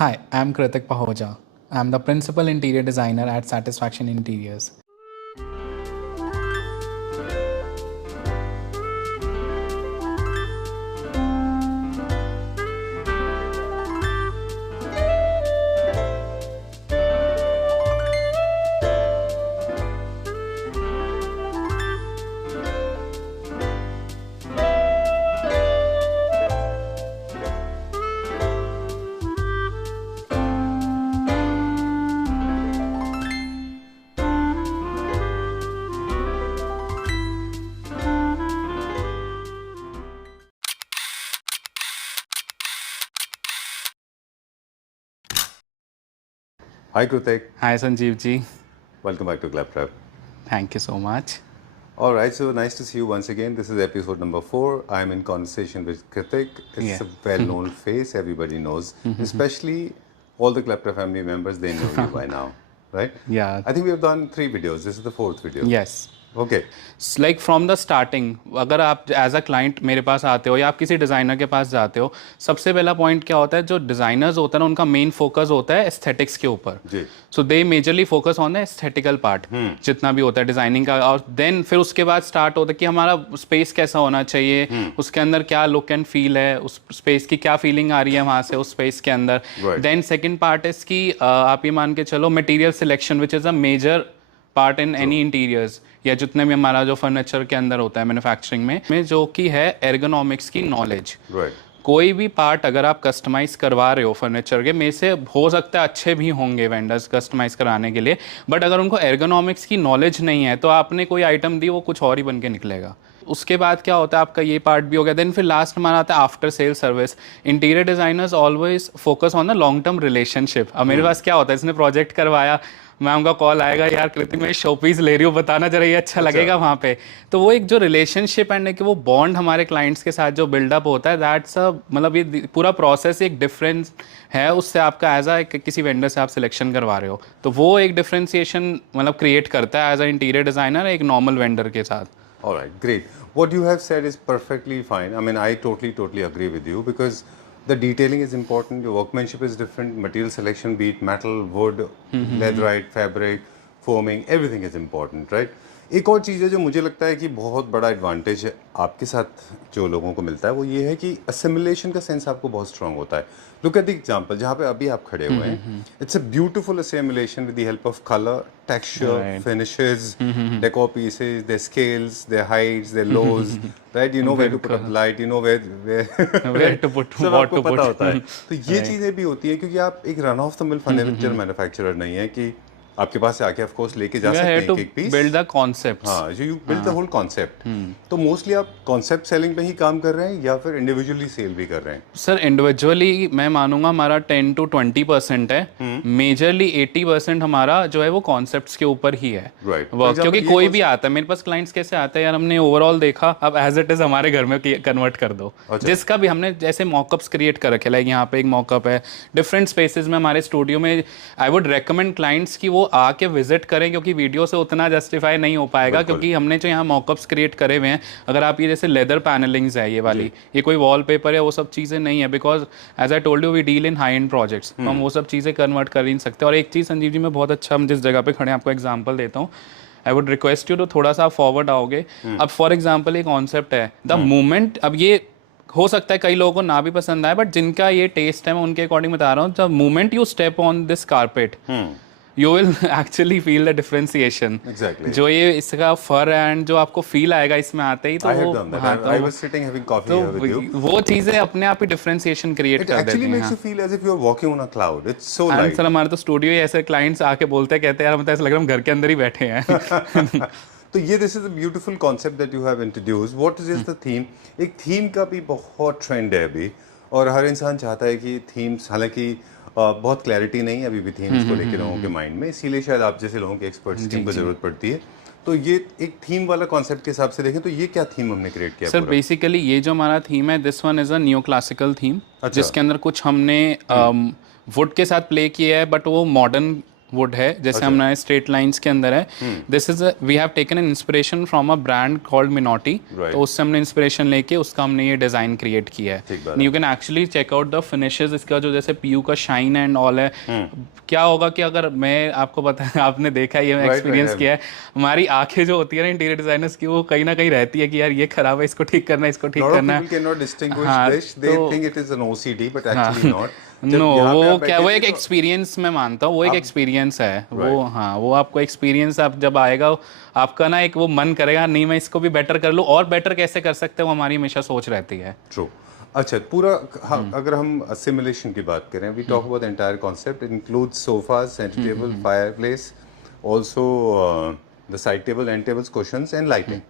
Hi, I'm Kritik Pahoja. I'm the principal interior designer at Satisfaction Interiors. Hi Kritik, Hi, Sanjeev ji. welcome back to Claptrap. Thank you so much. All right, so nice to see you once again. This is episode number 4. I'm in conversation with Kritik. It's Yeah. a well-known face, everybody knows, especially all the Claptrap family members. They know you by now, right? Yeah. I think we have done 3 videos. This is the 4th video. Yes. Okay. Like from the starting अगर आप as a client मेरे पास आते हो या आप किसी designer के पास जाते हो, सबसे पहला पॉइंट क्या होता है, जो डिज़ाइनर्स होता है ना उनका मेन फोकस होता है एस्थेटिक्स के ऊपर. जी. So they majorly focus on the aesthetical part जितना भी होता है डिज़ाइनिंग का. और देन फिर उसके बाद स्टार्ट होता है कि हमारा स्पेस कैसा होना चाहिए, उसके अंदर क्या लुक एंड फील है, उस स्पेस की क्या फीलिंग आ रही है वहाँ से उस स्पेस के अंदर. देन सेकेंड पार्ट इज कि आप ये मान के चलो material selection which is a major part in any interiors या जितने भी हमारा जो फर्नीचर के अंदर होता है मैन्युफैक्चरिंग में जो कि है एर्गोनॉमिक्स की नॉलेज. कोई भी पार्ट अगर आप कस्टमाइज करवा रहे हो फर्नीचर के में से, हो सकता है अच्छे भी होंगे वेंडर्स कस्टमाइज कराने के लिए, बट अगर उनको एर्गोनॉमिक्स की नॉलेज नहीं है तो आपने कोई आइटम दी वो कुछ और ही बन के निकलेगा. उसके बाद क्या होता है, आपका ये पार्ट भी हो गया. देन फिर लास्ट हमारा आता है after sale service. Interior designers always focus on the long term relationship. अब मेरे पास क्या होता है, इसने प्रोजेक्ट करवाया, मैम का कॉल आएगा, यार कृतिक मैं शो पीस ले रही हूँ, बताना जरा ये अच्छा लगेगा वहाँ पे. तो वो एक जो रिलेशनशिप एंड कि वो बॉन्ड हमारे क्लाइंट्स के साथ जो बिल्डअप होता है, दैट्स अ मतलब ये पूरा प्रोसेस एक डिफरेंस है उससे आपका एज अ किसी वेंडर से आप सिलेक्शन करवा रहे हो, तो वो एक डिफ्रेंसिएशन मतलब क्रिएट करता है एज अ इंटीरियर डिजाइनर एक नॉर्मल वेंडर के साथ. All right, great. What you have said is perfectly fine. I mean, I totally agree with you because the detailing is important, your workmanship is different, material selection, be it metal, wood, leatherite, fabric, foaming, everything is important, right? एक और चीज़ है जो मुझे लगता है कि बहुत बड़ा एडवांटेज है आपके साथ जो लोगों को मिलता है, वो ये है कि असिमुलेशन का सेंस आपको बहुत स्ट्रांग होता है. लुक एट द एग्जांपल जहाँ पे अभी आप खड़े हुए हैं. It's a beautiful assimilation with the help of colour, texture, finishes, decor pieces, their scales, their heights, their lows, right? You know where to put the light, you know where to put सब आपको पता होता है. तो ये चीज़ें भी होती हैं क्योंकि आप एक run of the mill furniture manufacturer नहीं है कि आपके पास से आके ऑफ कोर्स लेके जा सकते हैं एक पीस. Build the concepts. हाँ, जो you build the whole concept. तो मोस्टली आप कॉन्सेप्ट सेलिंग पे ही काम कर रहे हैं या फिर इंडिविजुअली सेल भी कर रहे हैं? सर इंडिविजुअली मैं मानूंगा हमारा 10 to 20% है. मेजरली 80% हमारा जो है वो कॉन्सेप्ट्स के ऊपर ही है. वर्क क्योंकि कोई भी आता है मेरे पास, क्लाइंट्स कैसे आते हैं, यार हमने ओवरऑल देखा, अब एज इट इज हमारे घर में कन्वर्ट कर दो. जिसका भी हमने जैसे मॉकअप्स क्रिएट कर रखे, लाइक यहाँ पे एक मॉकअप है, डिफरेंट स्पेसेस में हमारे स्टूडियो में. आई वुड रेकमेंड क्लाइंट्स की वो आके विजिट करें क्योंकि वीडियो से उतना जस्टिफाई नहीं हो पाएगा, क्योंकि हमने जो यहाँ मॉकअप्स क्रिएट करे हुए हैं, अगर आप ये जैसे लेदर पैनलिंग्स है ये वाली, ये कोई वॉलपेपर है, वो सब चीज़ें नहीं है, because as I told you we deal in high end projects, तो हम वो सब चीज़ें कन्वर्ट कर ही नहीं सकते. और एक चीज़ संजीव जी मैं बहुत अच्छा, हम जिस जगह पे खड़े हैं आपको एग्जाम्पल देता हूँ. आई वुड रिक्वेस्ट यू तो थोड़ा सा फॉरवर्ड आओगे. अब फॉर एग्जाम्पल एक कॉन्सेप्ट है द मोमेंट, अब ये हो सकता है कई लोगों को ना भी पसंद आए, बट जिनका ये टेस्ट है मैं उनके अकॉर्डिंग बता रहा हूँ. The moment you step on this carpet you will actually feel the differentiation. Exactly. जो ये इसका फर एंड जो आपको फील आएगा इसमें आते ही, तो I have done that. I was sitting having coffee here with you. वो चीजें अपने आप ही डिफरेंशिएशन क्रिएट कर देती हैं. It actually makes you feel as if you are walking on a cloud. It's so light. Sir हमारे तो studio ही ऐसे क्लाइंट्स आके बोलते हैं, कहते हैं यार मतलब ऐसा लग रहा है हम घर के अंदर ही बैठे हैं. तो ये this is a beautiful concept that you have introduced. What is the theme? एक थीम का भी बहुत ट्रेंड है अभी, और हर इंसान चाहता है कि थीम्स, हालांकि बहुत क्लैरिटी नहीं है अभी भी थीम्स को लेकर लोगों के माइंड में, इसीलिए शायद आप जैसे लोगों के एक्सपर्ट्स टीम को जरूरत पड़ती है. तो ये एक थीम वाला कॉन्सेप्ट के हिसाब से देखें तो ये क्या थीम हमने क्रिएट किया? सर बेसिकली ये जो हमारा थीम है, this one is a new classical theme, जिसके अंदर कुछ हमने वुड के साथ प्ले किया है, बट वो मॉडर्न वुड है, जैसे हमारे स्ट्रेट लाइंस के अंदर है। This is we have taken an inspiration from a brand called Minotti, तो उससे हमने इंस्पिरेशन लेके उसका हमने ये डिज़ाइन क्रिएट किया है। You can actually check out the finishes, इसका जो जैसे पीयू का शाइन एंड ऑल है। क्या होगा कि अगर मैं आपको पता है, आपने देखा है, ये एक्सपीरियंस किया है, हमारी आंखें जो होती है ना इंटीरियर डिजाइनर्स की, वो कहीं ना कहीं रहती है कि यार ये खराब है, इसको ठीक करना है, इसको ठीक करना है। नो, वो क्या, वो एक एक्सपीरियंस मैं मानता हूँ, वो एक एक्सपीरियंस है वो। हाँ, वो आपको एक्सपीरियंस आप जब आएगा आपका ना, एक वो मन करेगा नहीं मैं इसको भी बेटर कर लूँ, और बेटर कैसे कर सकते हैं, वो हमारी हमेशा सोच रहती है। ट्रू। अच्छा, पूरा अगर हम सिमुलेशन की बात करें, we talk about entire concept, include sofas, centre table, fireplace, also the side table, end tables, cushions and lighting.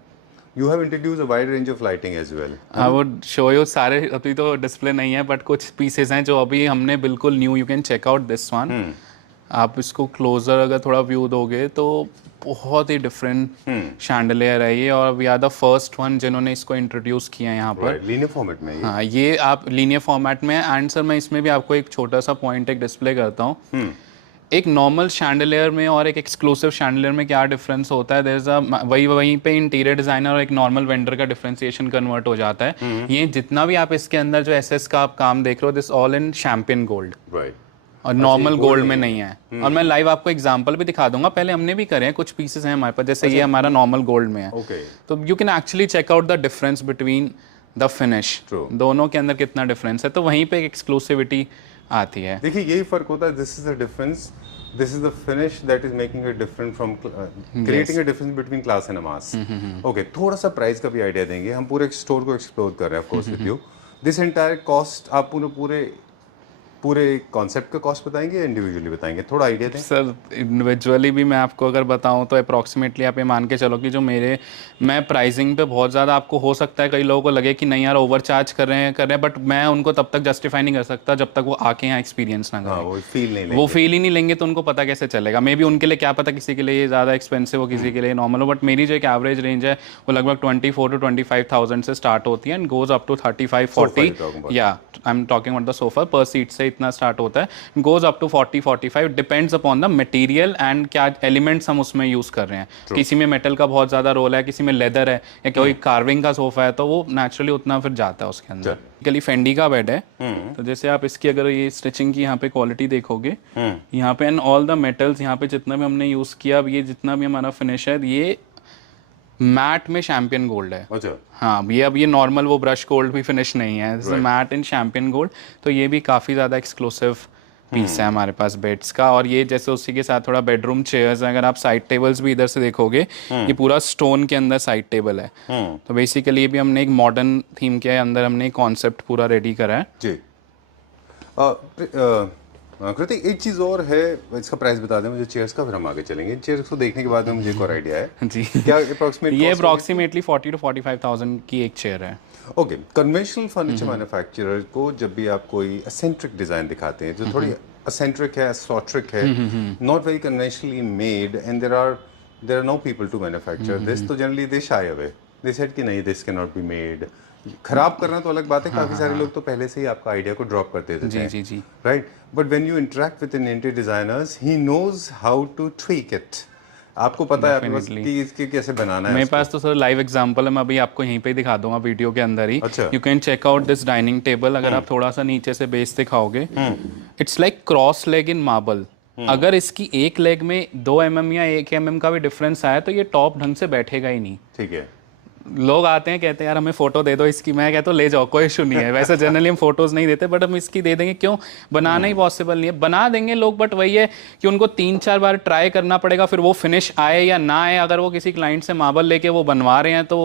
You have introduced a wide range of lighting as well. I would show you सारे, अभी तो display नहीं है, but कुछ pieces हैं जो अभी हमने बिल्कुल new, you can check out this one. आप इसको क्लोजर अगर थोड़ा व्यू दोगे तो बहुत ही डिफरेंट शैंडलियर है ये, और we are the first one जिन्होंने इसको इंट्रोड्यूस किया है यहाँ पर लीनियर फॉर्मेट में। हाँ, ये आप लीनियर फॉर्मेट में। एंड सर मैं इसमें भी आपको एक छोटा सा पॉइंट एक डिस्प्ले करता हूँ। एक नॉर्मल शैंडलियर में और एक एक्सक्लूसिव शैंडलियर में क्या डिफरेंस होता है, देयर इज अ वहीं पे इंटीरियर डिजाइनर और एक नॉर्मल वेंडर का डिफरेंशिएशन कन्वर्ट हो जाता है। ये जितना भी आप इसके अंदर जो एसएस का आप काम देख रहे हो, दिस ऑल इन शैंपियन गोल्ड, और नॉर्मल गोल्ड में नहीं है। और मैं लाइव आपको एग्जांपल भी दिखा दूंगा, पहले हमने भी करे हैं, कुछ पीसेस हैं हमारे पास, जैसे ये हमारा नॉर्मल गोल्ड में है। तो you can actually check out the difference between the finish, दोनों के अंदर कितना डिफरेंस है, तो वहीं पे एक एक्सक्लूसिविटी आती है। देखिए यही फर्क होता है, this is the difference, this is the finish that is making it different from creating a difference between class and a mass. Okay, थोड़ा सा प्राइस का भी आइडिया देंगे, हम पूरे स्टोर को एक्सप्लोर कर रहे हैं, of course with you. This entire cost आप पूरे कॉन्सेप्ट का कॉस्ट बताएंगे, इंडिविजुअली बताएंगे, थोड़ा आइडिया दें सर। इंडिविजुअली भी मैं आपको अगर बताऊं तो अप्रॉक्सीमेटली आप ये मान के चलो कि जो मैं प्राइसिंग पे बहुत ज़्यादा, आपको हो सकता है कई लोगों को लगे कि नहीं यार ओवर चार्ज कर रहे हैं, बट मैं उनको तब तक जस्टिफाई नहीं कर सकता जब तक वो आके यहाँ एक्सपीरियंस ना करें। वो फील ही नहीं लेंगे तो उनको पता कैसे चलेगा। मे बी उनके लिए क्या पता, किसी के लिए ये ज़्यादा एक्सपेंसिव हो, किसी के लिए नॉर्मल हो, बट मेरी जो एक एवरेज रेंज है वो लगभग 24,000 to 25,000 से स्टार्ट होती है एंड गोज अप टू 35-40। या I am talking about the sofa, पर सीट से इतना स्टार्ट होता है, goes up to 40-45, depends upon the material and क्या एलिमेंट्स हम उसमें यूज़ कर रहे हैं। किसी में मेटल का बहुत ज़्यादा रोल है, किसी में लेदर है, या कोई कार्विंग का सोफा है, तो वो नेचुरली उतना फिर जाता है उसके अंदर। बेसिकली फेंडी का बेड है, तो जैसे आप इसकी अगर ये स्टिचिंग की यहाँ पे क्वालिटी देखोगे, यहाँ पे एंड ऑल द मेटल्स यहाँ पे जितना भी हमने यूज़ किया, अब ये जितना भी हमारा फिनिश है, ये मैट में शैम्पियन गोल्ड है। अच्छा। हाँ, ये नॉर्मल वो ब्रश गोल्ड भी फिनिश नहीं है, मैट इन शैम्पियन गोल्ड। तो ये भी काफ़ी ज़्यादा एक्सक्लूसिव पीस है हमारे पास बेड्स का। और ये जैसे उसी के साथ थोड़ा बेडरूम चेयर्स, अगर आप साइड टेबल्स भी इधर से देखोगे, ये पूरा स्टोन के अंदर साइड टेबल है। तो बेसिकली ये भी हमने एक मॉडर्न थीम के अंदर हमने एक कॉन्सेप्ट पूरा रेडी करा है जी। कृतिक, एक चीज़ और है, इसका प्राइस बता दें मुझे चेयर्स का, फिर हम आगे चलेंगे। चेयर्स को देखने के बाद में मुझे एक और आइडिया है जी। क्या ये अप्रॉक्सीमेटली 40,000 to 45,000 की एक चेयर है। ओके, कन्वेंशनल फर्नीचर मैन्युफैक्चरर को जब भी आप कोई एसेंट्रिक डिज़ाइन दिखाते हैं जो थोड़ी एसेंट्रिक है, एसोट्रिक है, not very conventionally made, and there are no people to manufacture this, तो generally they shy away, they said कि नहीं, this can not be made. खराब करना तो अलग बात है, काफी सारे लोग तो पहले से ही आपका आइडिया को ड्रॉप कर देते थे। जी जी। Right, but when you interact with an interior designers, he knows how to tweak it. आपको पता है आपके पास कि इसके कैसे बनाना है। मेरे पास तो सर लाइव एग्जांपल है, मैं अभी आपको यहीं पे दिखा दूंगा वीडियो के अंदर ही। You can check out this dining table. अगर आप थोड़ा सा नीचे से बेस दिखाओगे, it's like cross leg in marble. अगर इसकी एक लेग में 2 mm या 1 mm का भी डिफरेंस आया तो ये टॉप ढंग से बैठेगा ही नहीं। ठीक है। लोग आते हैं, कहते हैं यार हमें फोटो दे दो इसकी, मैं कहता हूँ ले जाओ, कोई इशू नहीं है। वैसे जनरली हम फोटोज नहीं देते, बट हम इसकी दे देंगे। क्यों? बनाना ही पॉसिबल नहीं है। बना देंगे लोग, बट वही है कि उनको 3-4 बार ट्राई करना पड़ेगा, फिर वो फिनिश आए या ना आए। अगर वो किसी क्लाइंट से मार्बल लेके वो बनवा रहे हैं तो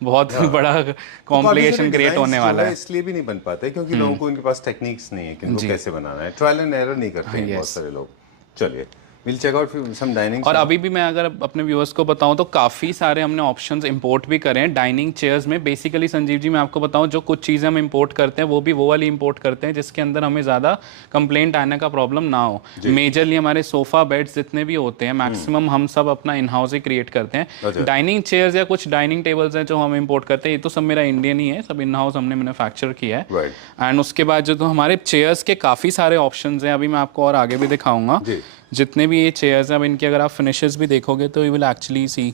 बहुत बड़ा कॉम्प्लिकेशन क्रिएट होने वाला है। इसलिए भी नहीं बन पाते क्योंकि लोगों को इनके पास टेक्निक्स नहीं है कि इनको कैसे बनाना है। ट्रायल एंड एरर नहीं करते बहुत सारे लोग। चलिए, we'll check out some dining। और अभी भी मैं अगर अपने व्यूअर्स को बताऊं तो काफ़ी सारे हमने ऑप्शंस इंपोर्ट भी करें हैं डाइनिंग चेयर्स में। बेसिकली संजीव जी, मैं आपको बताऊं, जो कुछ चीज़ें हम इंपोर्ट करते हैं वो भी वो वाली इंपोर्ट करते हैं जिसके अंदर हमें ज़्यादा कंप्लेंट आने का प्रॉब्लम ना हो। मेजरली हमारे सोफा बेड्स जितने भी होते हैं मैक्सिमम हम सब अपना इन हाउस ही क्रिएट करते हैं। डाइनिंग चेयर्स या कुछ डाइनिंग टेबल्स हैं जो हम इंपोर्ट करते हैं, ये तो सब मेरा इंडियन ही है, सब इन हाउस हमने मैन्युफैक्चर किया है। एंड उसके बाद जो तो हमारे चेयर्स के काफ़ी सारे ऑप्शन हैं, अभी मैं आपको और आगे भी दिखाऊंगा। जितने भी ये चेयर्स हैं, अब इनके अगर आप फिनिशेस भी देखोगे तो यू विल एक्चुअली सी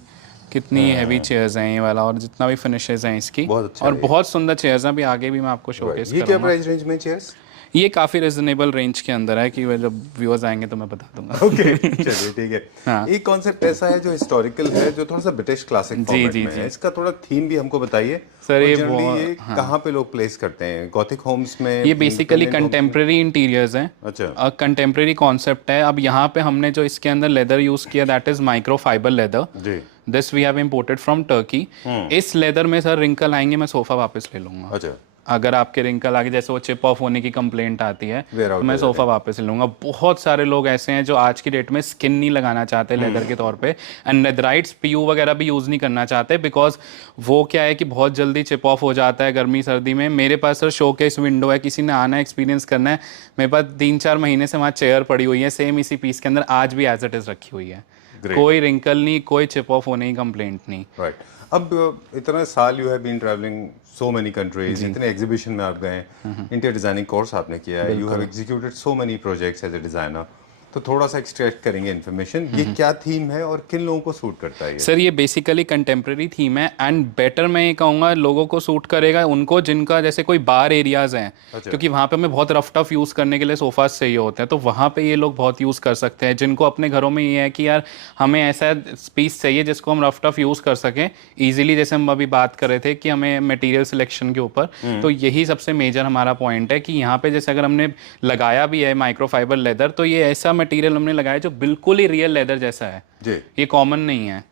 कितनी हैवी चेयर्स हैं ये वाला, और जितना भी फिनिशेस हैं इसकी, बहुत अच्छा और है ये। बहुत सुंदर चेयर्स हैं। अभी आगे भी मैं आपको शोकेस ये क्या करूँगा। प्राइस रेंज में चेयर्स? ये काफ़ी रिजनेबल रेंज के अंदर है कि वो जब व्यूअर्स आएंगे तो मैं बता दूंगा। ओके चलिए ठीक है। हाँ। एक कॉन्सेप्ट ऐसा है जो हिस्टोरिकल है, जो थोड़ा सा ब्रिटिश क्लासिक फॉर्मेट में है, इसका थोड़ा थीम भी हमको बताइए। सर ये जनरली ये कहाँ पे लोग प्लेस करते हैं? गॉथिक होम्स में? ये बेसिकली कंटेम्प्रेरी इंटीरियर्स हैं। अच्छा। कंटेम्प्रेरी कॉन्सेप्ट है। अब यहाँ पे हमने जो इसके अंदर लेदर यूज़ किया that is microfibre leather. जी। This we have imported from Turkey. इस लेदर में सर रिंकल आएंगे, मैं सोफ़ा वापस ले लूँगा। अच्छा। अगर आपके रिंकल आगे जैसे वो चिप ऑफ होने की कंप्लेंट आती है Wear out तो मैं हो सोफ़ा वापस ले लूँगा। बहुत सारे लोग ऐसे हैं जो आज की डेट में स्किन नहीं लगाना चाहते लेदर के तौर पे, एंड नेदराइट्स पीयू वगैरह भी यूज़ नहीं करना चाहते, बिकॉज वो क्या है कि बहुत जल्दी चिप ऑफ हो जाता है गर्मी सर्दी में। मेरे पास सर शोकेस विंडो है, किसी ने आना है एक्सपीरियंस करना है, मेरे पास 3-4 महीने से वहाँ चेयर पड़ी हुई है सेम इसी पीस के अंदर, आज भी एज इट इज़ रखी हुई है। कोई रिंकल नहीं, कोई चिप ऑफ होने की कंप्लेंट नहीं। राइट। अब इतना साल you have been travelling so many countries, इतने एग्जीबिशन में आप गए, इंटीरियर डिजाइनिंग कोर्स आपने किया है, you have executed so many projects as a designer, तो थोड़ा सा एक्सट्रैक्ट करेंगे इन्फॉर्मेशन। ये क्या थीम है और किन लोगों को सूट करता है ये? सर ये बेसिकली कंटेम्प्रेरी थीम है, एंड बेटर मैं ये कहूँगा लोगों को सूट करेगा उनको जिनका जैसे कोई बार एरियाज हैं, क्योंकि वहाँ पे हमें बहुत रफ टफ यूज़ करने के लिए सोफास चाहिए होते हैं, तो वहाँ पे ये लोग बहुत यूज़ कर सकते हैं। जिनको अपने घरों में ये है कि यार हमें ऐसा पीस चाहिए जिसको हम रफ टफ यूज़ कर सकें ईजिली, जैसे हम अभी बात कर रहे थे कि हमें मटेरियल सिलेक्शन के ऊपर, तो यही सबसे मेजर हमारा पॉइंट है कि यहाँ पे जैसे अगर हमने लगाया भी है माइक्रोफाइबर लेदर, तो ये ऐसा मटेरियल हमने लगाया जो बिल्कुल ही रियल लेदर जैसा है जी। ये कॉमन नहीं है।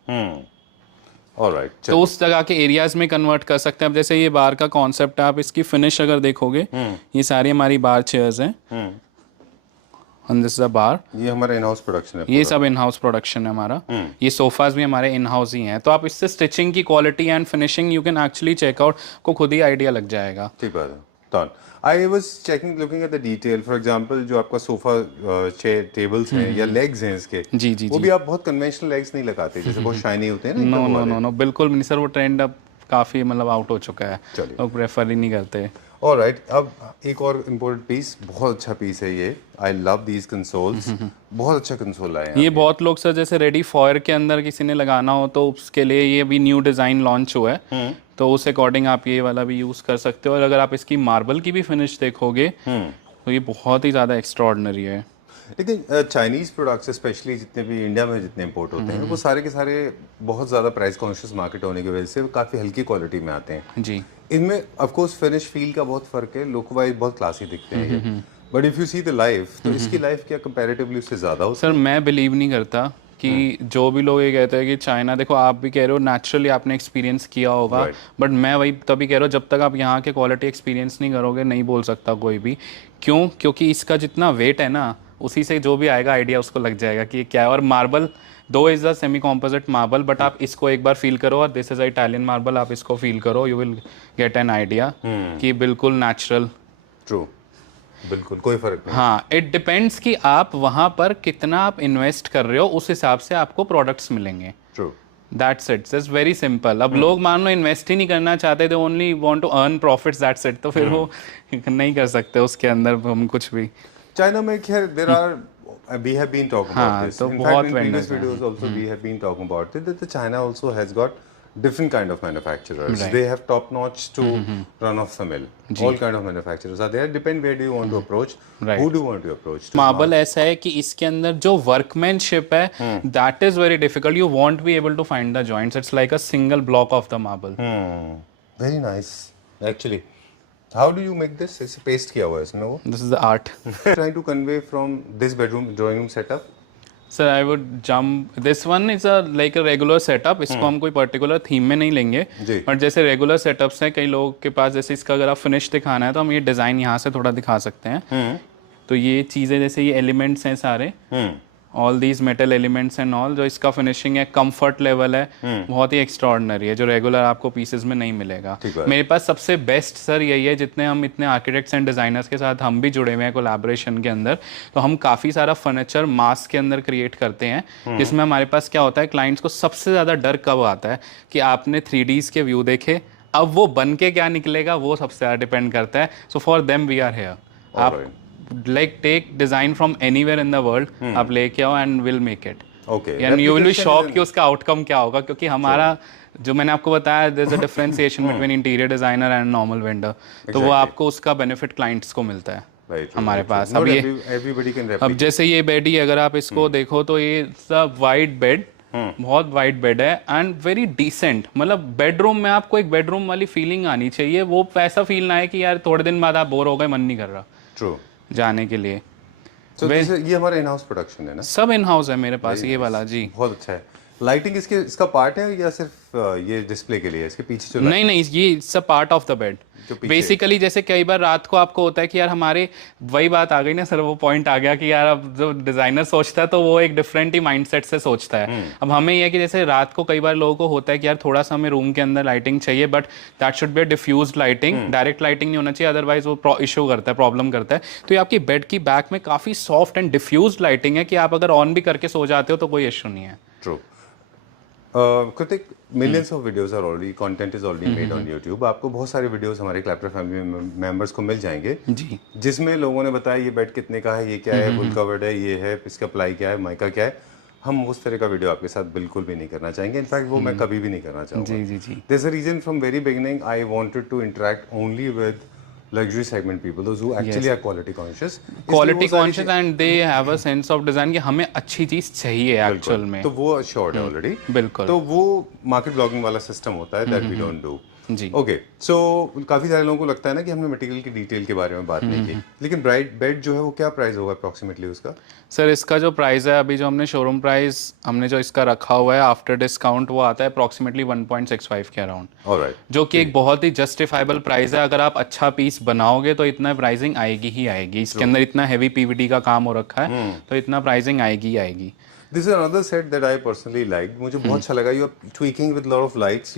ऑलराइट। तो उस जगह के एरियाज में कन्वर्ट कर सकते हैं। अब जैसे ये बार का कॉन्सेप्ट है, आप इसकी फिनिश अगर देखोगे, ये सारी हमारी बार चेयर्स हैं, एंड दिस इज अ बार। ये हमारा इन हाउस प्रोडक्शन है? ये सब इन हाउस प्रोडक्शन है हमारा। ये सोफाज भी हमारे इन हाउस ही हैं, तो आप इससे स्टिचिंग की quality and finishing you can actually check out, को खुद ही आइडिया लग जाएगा। ठीक बात है। Done. I was checking looking at the detail, for example जो आपका सोफा चेयर टेबल्स हैं या लेग्स हैं इसके, जी जी वो भी आप बहुत कन्वेंशनल लेग्स नहीं लगाते, जैसे बहुत शाइनी होते हैं ना? नो नो नो नो, बिल्कुल नहीं सर, वो ट्रेंड अब काफ़ी मतलब आउट हो चुका है, चलिए। लोग प्रेफर ही नहीं करते। ऑलराइट। अब एक और इम्पोर्टेंट पीस, बहुत अच्छा पीस है ये, आई लव दीज कंसोल्स, बहुत अच्छा कंसोल लाए हैं ये बहुत लोग सर जैसे रेडी फॉयर के अंदर किसी ने लगाना हो तो उसके लिए ये भी न्यू डिज़ाइन लॉन्च हुआ है, तो उस अकॉर्डिंग आप ये वाला भी यूज़ कर सकते हो। और अगर आप इसकी मार्बल की भी फिनिश देखोगे तो ये बहुत ही ज़्यादा एक्स्ट्रॉर्डनरी है। लेकिन चाइनीज़ प्रोडक्ट्स स्पेशली जितने भी इंडिया में जितने इंपोर्ट होते हैं, वो सारे के सारे बहुत ज़्यादा प्राइस कॉन्शियस मार्केट होने की वजह से काफ़ी हल्की क्वालिटी में आते हैं। जी। इनमें ऑफ कोर्स फिनिश फील का बहुत फर्क है, लुक वाइज बहुत क्लासी दिखते हैं ये, but if you see the life, तो इसकी लाइफ क्या कंपैरेटिवली उससे ज़्यादा हो? सर मैं बिलीव नहीं करता कि जो भी लोग ये कहते हैं कि चाइना, देखो आप भी कह रहे हो नेचुरली आपने एक्सपीरियंस किया होगा, बट मैं वही तभी कह रहा हूँ जब तक आप यहाँ के क्वालिटी एक्सपीरियंस नहीं करोगे नहीं बोल सकता कोई भी। क्यों? क्योंकि इसका जितना वेट है ना, उसी से जो भी आएगा आइडिया उसको लग जाएगा कि ये क्या है। और मार्बल दो is the semi composite marble, but आप इसको एक बार फील करो, और दिस इज इटालियन मार्बल, आप इसको फील करो, you will get an idea कि बिल्कुल नेचुरल। ट्रू, बिल्कुल कोई फर्क नहीं। हाँ, इट डिपेंड्स कि आप वहाँ पर कितना आप इन्वेस्ट कर रहे हो, उस हिसाब से आपको प्रोडक्ट्स मिलेंगे। True, that's it, it's very simple. अब लोग मान लो इन्वेस्ट ही नहीं करना चाहते, they only want to earn profits, that's it, तो फिर वो नहीं कर सकते उसके अंदर हम कुछ भी। चाइना में खैर there are, we have been talking about this. तो In बहुत fact, in previous vendors हैं। videos also we have been talking about it, that the China also has got different kind of manufacturers. Right. They have top notch to run off the mill. All kind of manufacturers are there. Depend where do you want to approach. Right. Who do you want to approach? Marble ऐसा है कि इसके अंदर जो workmanship है that is very difficult, you won't be able to find the joints, it's like a single block of the marble. Very nice. Actually, how do you make this? It's paste किया हुआ है इसमें वो. This is the art. Trying to convey from this bedroom drawing room setup. Sir I would jump, this one is a like a regular setup, इसको हम कोई particular theme में नहीं लेंगे, बट जैसे रेगुलर सेटअप्स हैं कई लोगों के पास, जैसे इसका अगर आप फिनिश दिखाना है तो हम ये डिज़ाइन यहाँ से थोड़ा दिखा सकते हैं। तो ये चीज़ें जैसे ये एलिमेंट्स हैं सारे, all these metal elements and all, जो इसका फिनिशिंग है, कंफर्ट लेवल है, बहुत ही एक्स्ट्रॉर्डनरी है, जो रेगुलर आपको पीसेस में नहीं मिलेगा। मेरे पास सबसे बेस्ट सर यही है, जितने हम इतने आर्किटेक्ट्स एंड डिज़ाइनर्स के साथ हम भी जुड़े हुए हैं कोलैबोरेशन के अंदर, तो हम काफ़ी सारा फर्नीचर मास के अंदर क्रिएट करते हैं, जिसमें हमारे पास क्या होता है, क्लाइंट्स को सबसे ज़्यादा डर कब आता है कि आपने 3Ds के व्यू देखे, अब वो बन के क्या निकलेगा वो सबसे ज़्यादा डिपेंड करता है। So for them we are here. आप like take design from anywhere in the world, आप लेके आओ and will make it. Okay, and you will be shock कि उसका आउटकम क्या होगा, क्योंकि हमारा जो मैंने आपको बताया, there is a differentiation between interior designer and normal vendor, तो वो आपको उसका बेनिफिट क्लाइंट्स को मिलता है हमारे पास। अब ये एवरीबॉडी कैन अब जैसे ये बेड ही अगर आप इसको देखो तो ये सब वाइड बेड, बहुत वाइड बेड है एंड वेरी डिसेंट, मतलब बेडरूम में आपको एक बेडरूम वाली फीलिंग आनी चाहिए, वो ऐसा फील ना है कि यार थोड़े दिन बाद आप बोर हो गए, मन नहीं कर रहा ट्रू जाने के लिए। तो ये हमारा इन हाउस प्रोडक्शन है ना? सब इन हाउस है मेरे पास ये वाला जी। बहुत अच्छा है। लाइटिंग इसका पार्ट है या सिर्फ ये डिस्प्ले के लिए है? इसके पीछे जो नहीं, ये it's a part of the bed basically. जैसे कई बार रात को आपको होता है कि यार हमारे, वही बात आ गई ना सर, वो पॉइंट आ गया कि यार अब जो डिजाइनर सोचता है तो वो एक डिफरेंट ही माइंडसेट से सोचता है। अब हमें ये है कि जैसे रात को कई बार लोगों को होता है कि यार थोड़ा सा हमें रूम के अंदर लाइटिंग चाहिए, but that should be a diffused lighting, direct lighting नहीं होना चाहिए, अदरवाइज वो इशू करता है, प्रॉब्लम करता है। तो ये आपकी बेड की बैक में काफी सॉफ्ट एंड डिफ्यूज्ड लाइटिंग है कि आप अगर ऑन भी करके सो जाते हो तो कोई इशू नहीं है। True. Kritik, millions of videos are already, content is already made on YouTube. आपको बहुत सारे वीडियोस हमारे क्लैप्टर फैमिली मेंबर्स को मिल जाएंगे जी, जिसमें लोगों ने बताया ये बेड कितने का है, ये क्या है, वुल कवर्ड है, ये है, इसका प्लाई क्या है, माइका क्या है। हम उस तरह का वीडियो आपके साथ बिल्कुल भी नहीं करना चाहेंगे, इनफैक्ट वो मैं कभी भी नहीं करना चाहूँगा। जी जी जी। There's a reason from very beginning I wanted to interact only with luxury segment people, those who actually are quality conscious. Quality conscious and they have a sense of design कि हमें अच्छी चीज चाहिए एक्चुअल में, तो वो assured है already. बिल्कुल। तो वो मार्केट ब्लॉगिंग वाला सिस्टम होता है दैट वी डोंट डू जी। ओके, सो काफी सारे लोगों को लगता है ना कि हमने मटेरियल की डिटेल के बारे में बात नहीं की, लेकिन ब्राइट बेड जो है वो क्या प्राइस होगा अप्रोक्सीमेटली उसका? सर इसका जो प्राइस है अभी, जो हमने शोरूम प्राइस हमने जो इसका रखा हुआ है आफ्टर डिस्काउंट, वो आता है अप्रोक्सीमेटली 1.65 के अराउंड, ऑलराइट, जो कि एक बहुत ही जस्टिफाइबल प्राइस है। अगर आप अच्छा पीस बनाओगे तो इतना प्राइसिंग आएगी ही आएगी, इसके अंदर इतना हैवी पीवीडी का काम हो रखा है तो इतना प्राइसिंग आएगी ही आएगी। This is another set that I personally liked. मुझे बहुत अच्छा लगा। You are tweaking with lot of lights.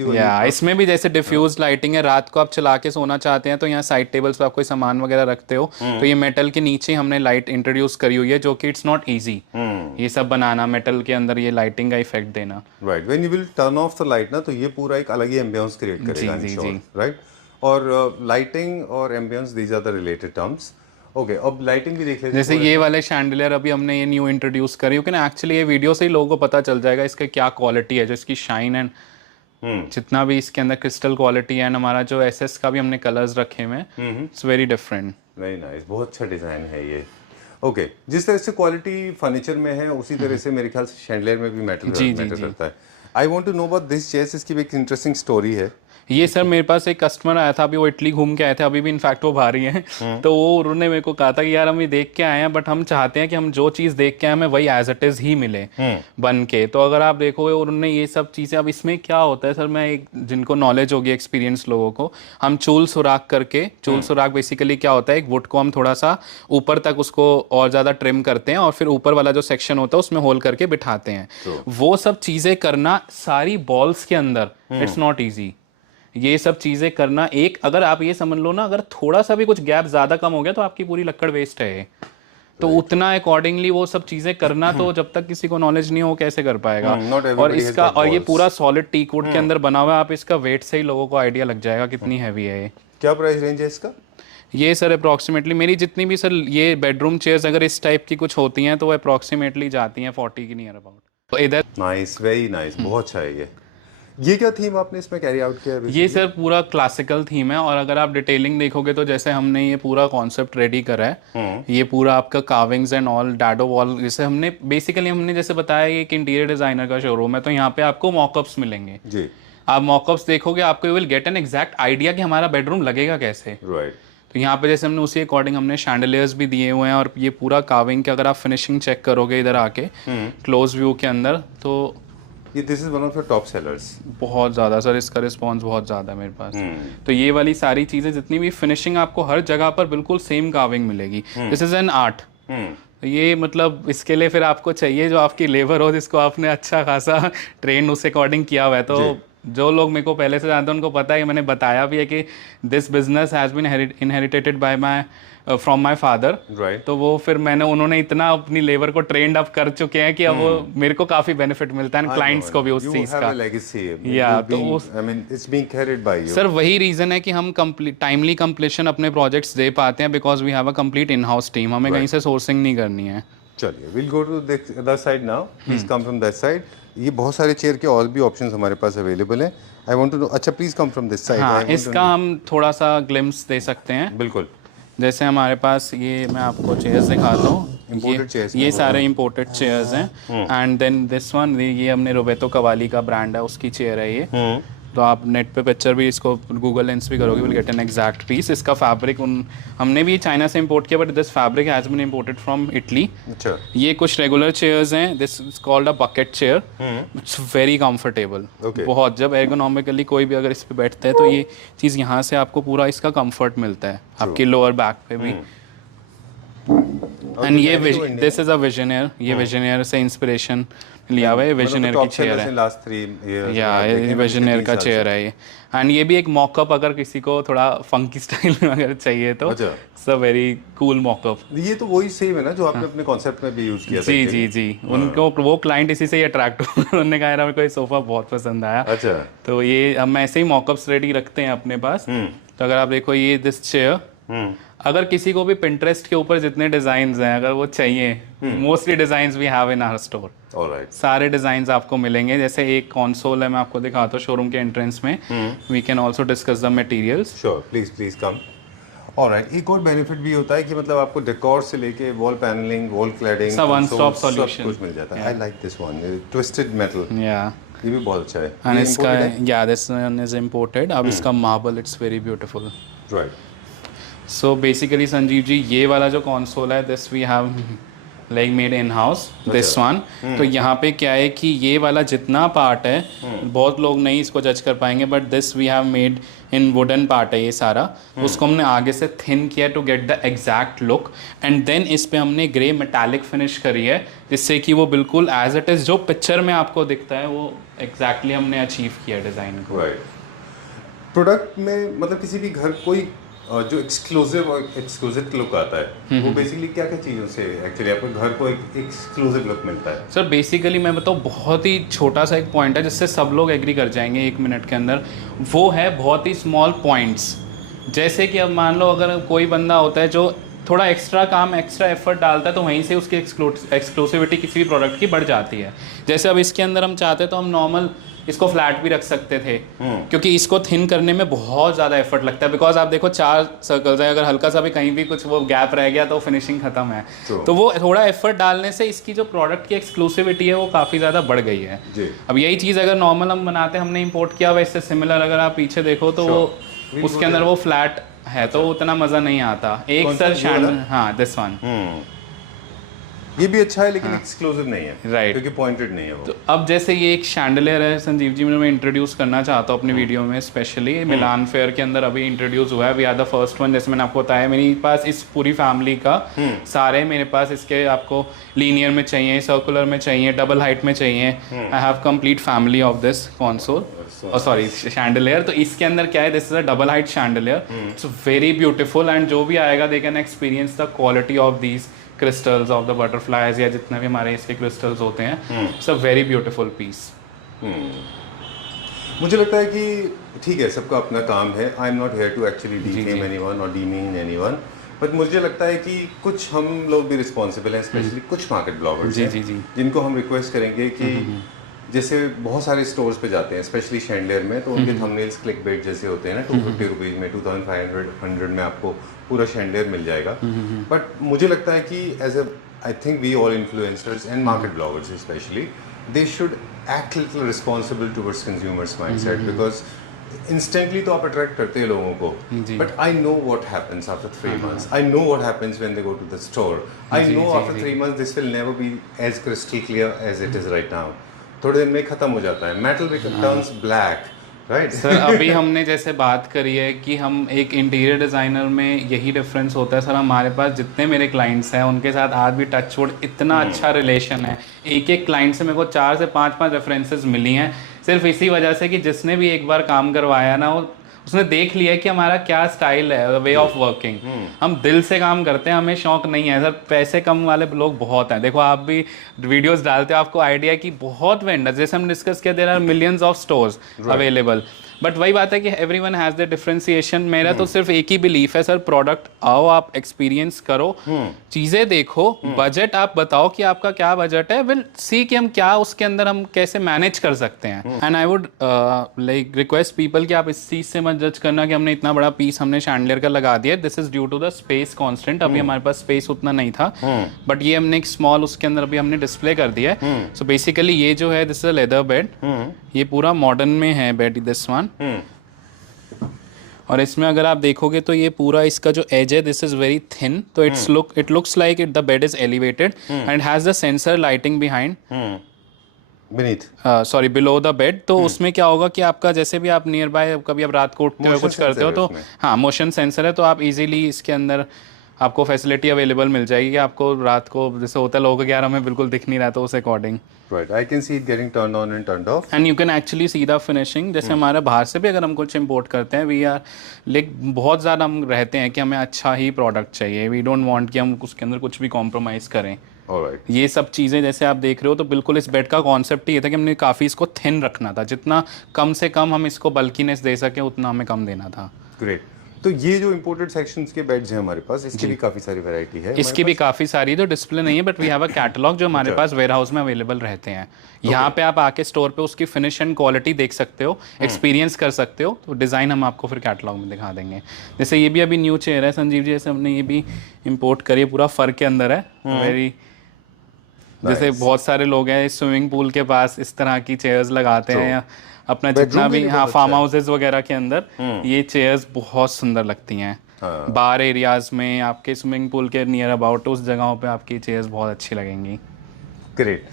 इसमें भी जैसे डिफ्यूज लाइटिंग है, रात को आप चला के सोना चाहते हैं तो यहाँ साइड टेबल्स पे आप कोई सामान वगैरह रखते हो तो ये मेटल के नीचे हमने लाइट इंट्रोड्यूस करी हुई है, जो कि इट्स नॉट इजी ये सब बनाना, मेटल के अंदर ये लाइटिंग का इफेक्ट देना। Right, when you will turn off the light ना तो ये पूरा एक अलग ही एम्बियंस क्रिएट करेगा। जी। राइट, और लाइटिंग और ambience these are the related terms. Okay, अब लाइटिंग भी देख लेते हैं। जैसे ये वाले शैंडलियर अभी हमने ये न्यू इंट्रोड्यूस करी, क्योंकि ना एक्चुअली ये वीडियो से ही लोगों को पता चल जाएगा इसका क्या क्वालिटी है, जो इसकी शाइन एंड जितना भी इसके अंदर क्रिस्टल क्वालिटी है, हमारा जो एसएस का भी हमने कलर्स रखे हुए हैं, it's very different. Very nice, बहुत अच्छा डिजाइन है ये। ओके, जिस तरह से क्वालिटी फर्नीचर में है उसी तरह से मेरे ख्याल से शैंडलियर में भी मैटर करता है। I want to know about this chairs, इसकी भी एक इंटरेस्टिंग स्टोरी है। ये सर मेरे पास एक कस्टमर आया था, अभी वो इटली घूम के आए थे, अभी भी इनफैक्ट वो भारी हैं, तो वो उन्होंने मेरे को कहा था कि यार हम ये देख के आए हैं, बट हम चाहते हैं कि हम जो चीज़ देख के आए हमें वही एज इट इज़ ही मिले बन के। तो अगर आप देखोगे उन्होंने ये सब चीज़ें, अब इसमें क्या होता है सर, मैं एक जिनको नॉलेज होगी, एक्सपीरियंस लोगों को, हम चूल सुराख करके, चूल सुराख बेसिकली क्या होता है, एक वुड को हम थोड़ा सा ऊपर तक उसको और ज़्यादा ट्रिम करते हैं और फिर ऊपर वाला जो सेक्शन होता है उसमें होल करके बिठाते हैं। वो सब चीज़ें करना सारी बॉल्स के अंदर, इट्स नॉट ईजी। ये सब चीजें करना, एक अगर आप ये समझ लो ना, अगर थोड़ा सा भी कुछ गैप ज्यादा कम हो गया तो आपकी पूरी लकड़ वेस्ट है। तो उतना अकॉर्डिंगली वो सब चीजें करना, तो जब तक किसी को नॉलेज नहीं हो कैसे कर पाएगा। और इसका, और ये पूरा सॉलिड टीक वुड के अंदर बना हुआ है, आप इसका वेट से ही लोगों को आइडिया लग जाएगा कितनी हैवी है ये। क्या प्राइस रेंज है इसका? ये सर अप्रॉक्सीमेटली मेरी जितनी भी सर ये बेडरूम चेयर्स अगर इस टाइप की कुछ होती हैं तो वो अप्रॉक्सीमेटली जाती हैं 40 की नियर अबाउट। तो इधर नाइस, वेरी नाइस, बहुत अच्छा है ये क्या थीम आपने इसमें कैरी आउट किया है? ये सर पूरा क्लासिकल थीम है, और अगर आप डिटेलिंग देखोगे तो जैसे हमने ये पूरा कॉन्सेप्ट रेडी करा है, ये पूरा आपका carvings and all dado wall, जैसे हमने बेसिकली हमने जैसे बताया ये एक इंटीरियर डिजाइनर का शोरूम है, तो यहाँ पे आपको मॉकअप्स मिलेंगे जी। आप मॉकअप्स देखोगे आपको will get an exact idea कि हमारा बेडरूम लगेगा कैसे। राइट, तो यहाँ पे जैसे हमने उसी अकॉर्डिंग हमने शैंडलियर्स भी दिए हुए हैं, और ये पूरा कार्विंग के अगर आप फिनिशिंग चेक करोगे इधर आके क्लोज व्यू के अंदर, तो ये this is one of your top sellers. बहुत ज़्यादा सर, इसका रिस्पांस बहुत ज़्यादा है मेरे पास। तो ये वाली सारी चीज़ें जितनी भी फिनिशिंग आपको हर जगह पर बिल्कुल सेम कार्विंग मिलेगी। This is an art. ये मतलब इसके लिए फिर आपको चाहिए जो आपकी लेबर हो, जिसको आपने अच्छा खासा ट्रेन उस अकॉर्डिंग किया हुआ है, तो जो लोग मेरे को पहले से जानते हैं उनको पता है, मैंने बताया भी है कि this business has been inherited by my from my father. Right. तो वो फिर उन्होंने इतना अपनी लेबर को ट्रेंड अप कर चुके हैं कि अब वो मेरे को काफ़ी बेनिफिट मिलता है, क्लाइंट्स को भी उस चीज़ का। या तो सर वही रीज़न है कि हम टाइमली कंप्लीशन अपने प्रोजेक्ट्स दे पाते हैं, because we have a complete in house team, हमें कहीं से सोर्सिंग नहीं करनी है। चलिए will go to the other side now, please come from that side. ये बहुत सारे चेयर के और भी ऑप्शंस हमारे पास अवेलेबल हैं। आई वांट टू नो, अच्छा please come from this side. हाँ, इसका हम थोड़ा सा ग्लिम्स दे सकते हैं। बिल्कुल। जैसे हमारे पास ये, मैं आपको चेयर्स दिखाता हूँ, ये सारे इंपोर्टेड चेयर्स हैं। एंड देन दिस वन, ये हमने रोबेतो कवाली का ब्रांड है, उसकी चेयर है ये। तो आप नेट पे पिक्चर भी, इसको गूगल लेंस भी करोगे, will get an exact piece. इसका फैब्रिक हमने भी चाइना से इंपोर्ट किया, but this fabric has been imported from Italy. अच्छा। ये कुछ रेगुलर चेयर्स हैं, this is called a bucket chair. It's very comfortable, बहुत। जब एर्गोनॉमिकली कोई भी अगर इस पे बैठता है तो ये चीज़ यहाँ से आपको पूरा इसका कंफर्ट मिलता है, आपकी लोअर बैक पे भी। एंड ये दिस इज अ विजनियर, ये विजनियर से इंस्पिरेशन लिया हुआ है, विजनियर की चेयर है, या ये विजनियर का चेयर है ये। एंड ये भी एक मॉकअप, अगर किसी को थोड़ा फंकी स्टाइल में अगर चाहिए तो it's a very cool mock-up. ये तो वही सेम है ना जो आपने अपने कॉन्सेप्ट में भी यूज किया था? जी जी जी, उनको वो क्लाइंट इसी से ही अट्रैक्ट हुए, उन्होंने कहा मेरे को ये सोफा बहुत पसंद आया। अच्छा। तो ये हम ऐसे ही मॉकअप्स रेडी रखते हैं अपने पास। तो अगर आप देखो ये दिस चेयर, अगर किसी को भी पिंटरेस्ट के ऊपर जितने डिजाइन्स हैं अगर वो चाहिए, mostly designs we have in our store. Alright, सारे डिजाइन्स आपको मिलेंगे। जैसे एक कंसोल है, मैं आपको दिखाता हूँ शोरूम के एंट्रेंस में। We can also discuss the materials. Sure, please come. Alright, एक और बेनिफिट भी होता है कि मतलब आपको डेकोर से लेके वॉल पैनलिंग, वॉल क्लैडिंग, सब वन स्टॉप सॉल्यूशन कुछ मिल जाता है। I like this one, twisted metal. या ये भी बहुत अच्छा है। एंड इसका, या दिस वन इज इंपोर्टेड। अब इसका marble, it's very beautiful. Right. So basically Sanjeev ji, ये वाला जो कंसोल है, this we have like made in house, this one. तो यहाँ पे क्या है कि ये वाला जितना पार्ट है, बहुत लोग नहीं इसको जज कर पाएंगे, but this we have made in wooden part है ये सारा। उसको हमने आगे से थिन किया to get the exact look, and then इस पे हमने ग्रे मेटालिक फिनिश करी है, जिससे कि वो बिल्कुल एज इट इज़ जो पिक्चर में आपको दिखता है वो एग्जैक्टली हमने अचीव किया डिज़ाइन को। राइट। प्रोडक्ट में मतलब किसी भी घर कोई जो एक्सक्लूसिव लुक आता है, वो बेसिकली क्या क्या चीज़ों से एक्चुअली आपको घर को एक एक्सक्लूसिव लुक मिलता है? सर बेसिकली मैं बताऊँ, बहुत ही छोटा सा एक पॉइंट है जिससे सब लोग एग्री कर जाएंगे 1 मिनट के अंदर। वो है बहुत ही स्मॉल पॉइंट्स। जैसे कि अब मान लो अगर कोई बंदा होता है जो थोड़ा एक्स्ट्रा काम, एक्स्ट्रा एफर्ट डालता है, तो वहीं से उसकी एक्सक्लूसिविटी किसी भी प्रोडक्ट की बढ़ जाती है। जैसे अब इसके अंदर हम चाहते तो हम नॉर्मल इसको फ्लैट भी रख सकते थे, क्योंकि इसको थिन करने में बहुत ज़्यादा एफर्ट लगता है। बिकॉज आप देखो 4 सर्कल्स हैं, अगर हल्का सा भी कहीं भी कुछ वो गैप रह गया तो फिनिशिंग खत्म है। तो वो थोड़ा एफर्ट डालने से इसकी जो प्रोडक्ट की एक्सक्लूसिविटी है वो काफ़ी ज़्यादा बढ़ गई है। अब यही चीज़ अगर नॉर्मल हम बनाते, हमने इंपोर्ट किया, वैसे सिमिलर अगर आप पीछे देखो तो वो उसके अंदर वो फ्लैट है, तो उतना मज़ा नहीं आता। एक सर शैंडल, हाँ दिस वन, ये भी अच्छा है लेकिन एक्सक्लूसिव नहीं है, राइट, क्योंकि पॉइंटेड नहीं है वो। तो अब जैसे ये एक शैंडलियर है संजीव जी, मैं इंट्रोड्यूस करना चाहता हूँ अपनी वीडियो में, स्पेशली मिलान फेयर के अंदर अभी इंट्रोड्यूस हुआ है। We are the first one. जैसे मैंने आपको बताया, मेरे पास इस पूरी फैमिली का सारे, मेरे पास इसके आपको लीनियर में चाहिए, सर्कुलर में चाहिए, डबल हाइट में चाहिए। I have complete family of this console, sorry chandelier. तो इसके अंदर क्या है, this is a double height chandelier, it's very beautiful, and जो भी आएगा they can experience the quality of these crystals of the butterflies, या जितने भी हमारे इसके क्रिस्टल्स होते हैं। It's a very beautiful piece. मुझे लगता है कि ठीक है, सबका अपना काम है। I am not here to actually defame anyone और डीमीन एनीवन, बट मुझे लगता है कि कुछ हम लोग भी रिस्पॉन्सिबल हैं, स्पेशली कुछ मार्केट ब्लॉगर्स हैं जिनको हम रिक्वेस्ट करेंगे कि जैसे बहुत सारे स्टोर्स पे जाते हैं, स्पेशली शैंडलियर में, तो उनके थंबनेल्स क्लिकबेट जैसे होते हैं ना, 250 रुपीज़ में, 2500 में आपको पूरा शैंडलियर मिल जाएगा। बट मुझे लगता है कि as I think we all influencers and market bloggers specially, they should act little responsible towards consumers mindset, because instantly तो आप अट्रैक्ट करते हैं लोगों को, but I know what happens after 3 months, I know what happens when they go to the store, I know after 3 months this will never be as crystal clear as it is right now. थोड़े दिन में खत्म हो जाता है, metal turns black, right. Sir अभी हमने जैसे बात करी है कि हम एक इंटीरियर डिज़ाइनर में यही डिफरेंस होता है। सर हमारे पास जितने मेरे क्लाइंट्स हैं उनके साथ आज भी टच वुड इतना अच्छा रिलेशन है। एक एक क्लाइंट से मेरे को 4 से 5 रेफरेंसेस मिली हैं। सिर्फ इसी वजह से कि जिसने भी एक बार काम करवाया ना, वो उसने देख लिया कि हमारा क्या स्टाइल है, वे ऑफ वर्किंग। हम दिल से काम करते हैं, हमें शौक नहीं है सर। पैसे कम वाले लोग बहुत हैं, देखो आप भी वीडियोस डालते हो, आपको आइडिया कि बहुत वेंडर्स, जैसे हम डिस्कस किया, there are millions of stores available. But वही बात है कि एवरीवन हैज द डिफरेंशिएशन। मेरा तो सिर्फ एक ही बिलीफ है सर, प्रोडक्ट आओ, आप एक्सपीरियंस करो, चीज़ें देखो, बजट आप बताओ कि आपका क्या बजट है, विल सी कि हम क्या उसके अंदर हम कैसे मैनेज कर सकते हैं। And I would like request people कि आप इस चीज़ से मत जज करना कि हमने इतना बड़ा पीस हमने शैंडलियर का लगा दिया। This is due to the space constant. अभी हमारे पास स्पेस उतना नहीं था, बट ये हमने एक स्मॉल उसके अंदर अभी हमने डिस्प्ले कर दिया है। सो बेसिकली ये जो है, this is a leather bed, ये पूरा मॉडर्न में है बेड, दिस वन। और इसमें अगर आप देखोगे तो ये पूरा इसका जो एज है, दिस इज वेरी थिन, तो it looks like the bed is elevated and has the sensor lighting behind, sorry below the bed. तो उसमें क्या होगा कि आपका जैसे भी आप नियर बाय कभी आप रात को उठते हो कुछ करते हो तो हाँ, मोशन सेंसर है, तो आप इजीली इसके अंदर आपको फैसिलिटी अवेलेबल मिल जाएगी कि आपको रात को जैसे होता है लोगों के 11 में बिल्कुल दिख नहीं रहा, तो उस according Right, I can see it getting turned on and turned off. And you can actually see the finishing. जैसे हमारे बाहर से भी अगर हम कुछ इंपोर्ट करते हैं, वी आर लाइक बहुत ज़्यादा हम रहते हैं कि हमें अच्छा ही प्रोडक्ट चाहिए, वी डोंट वांट कि हम उसके अंदर कुछ भी कॉम्प्रोमाइज़ करें। Alright. ये सब चीज़ें जैसे आप देख रहे हो, तो बिल्कुल इस बेड का कॉन्सेप्ट ही था कि हमने काफ़ी इसको थिन रखना था, जितना कम से कम हम इसको बल्कीनेस दे सकें उतना हमें कम देना था। Great. तो ये जो इंपोर्टेड सेक्शंस के बेड्स हैं हमारे पास, इसकी भी काफ़ी सारी वैरायटी है। इसकी भी काफ़ी सारी, तो डिस्प्ले नहीं है, but we have a catalogue जो हमारे पास वेयर हाउस में अवेलेबल रहते हैं। यहाँ पे आप आके स्टोर पे उसकी फिनिश एंड क्वालिटी देख सकते हो, एक्सपीरियंस कर सकते हो। तो डिज़ाइन हम आपको फिर कैटलॉग में दिखा देंगे। जैसे ये भी अभी न्यू चेयर है संजीव जी, जैसे हमने ये भी इम्पोर्ट करी है, पूरा फर के अंदर है, वेरी जैसे बहुत सारे लोग हैं स्विमिंग पूल के पास इस तरह की चेयर्स लगाते हैं, या अपना जितना भी हाँ फार्म हाउसेज वगैरह के अंदर ये चेयर्स बहुत सुंदर लगती हैं। बार एरियाज में, आपके स्विमिंग पूल के नियर अबाउट उस जगहों पे आपकी चेयर्स बहुत अच्छी लगेंगी। ग्रेट।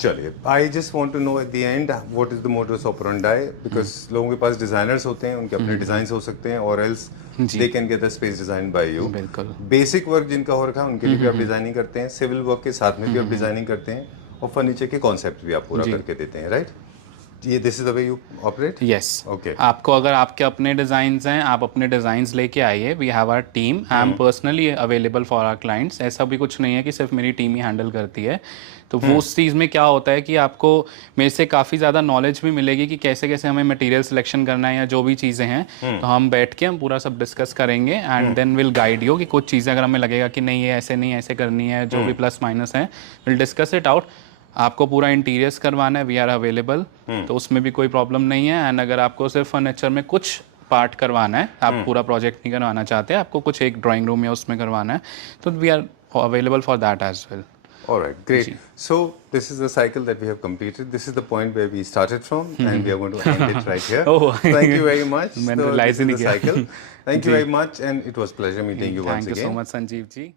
चलिए, I just want to know at the end what is the modus operandi, because लोगों के पास डिजाइनर्स होते हैं, उनके अपने डिजाइंस हो सकते हैं, और else they can get the space design by you. बिल्कुल। बेसिक वर्क जिनका हो रखा है उनके लिए भी आप डिजाइनिंग करते हैं, सिविल वर्क के साथ में भी आप डिजाइनिंग करते हैं, और फर्नीचर के कॉन्सेप्ट भी आप पूरा करके देते हैं, राइट? ये this is the way you operate? Yes. Okay. आपको अगर आपके अपने डिज़ाइंस हैं, आप अपने डिज़ाइंस लेके आइए। We have our team, I am personally available for our clients. ऐसा भी कुछ नहीं है कि सिर्फ मेरी टीम ही हैंडल करती है। तो वो उस चीज़ में क्या होता है कि आपको मेरे से काफ़ी ज़्यादा नॉलेज भी मिलेगी कि कैसे कैसे हमें मटेरियल सिलेक्शन करना है, या जो भी चीज़ें हैं, तो हम बैठ के हम पूरा सब डिस्कस करेंगे and then will guide you कि कुछ चीज़ें अगर हमें लगेगा कि नहीं ये ऐसे नहीं ऐसे करनी है, जो भी प्लस माइनस है, विल डिस्कस इट आउट। आपको पूरा इंटीरियर्स करवाना है, वी आर अवेलेबल, तो उसमें भी कोई प्रॉब्लम नहीं है। एंड अगर आपको सिर्फ फर्नीचर में कुछ पार्ट करवाना है, आप पूरा प्रोजेक्ट नहीं करवाना चाहते, आपको कुछ एक ड्राइंग रूम या उसमें करवाना है, तो we are available for that as well. All right, great. So this is the cycle that we have completed. This is the point where we started from, and we are going to end it right here. Oh, thank you very much. मैंने So realize this he is the नहीं किया। cycle. Thank you very much, and it was pleasure meeting you once Thank you again. so much Sanjeev ji.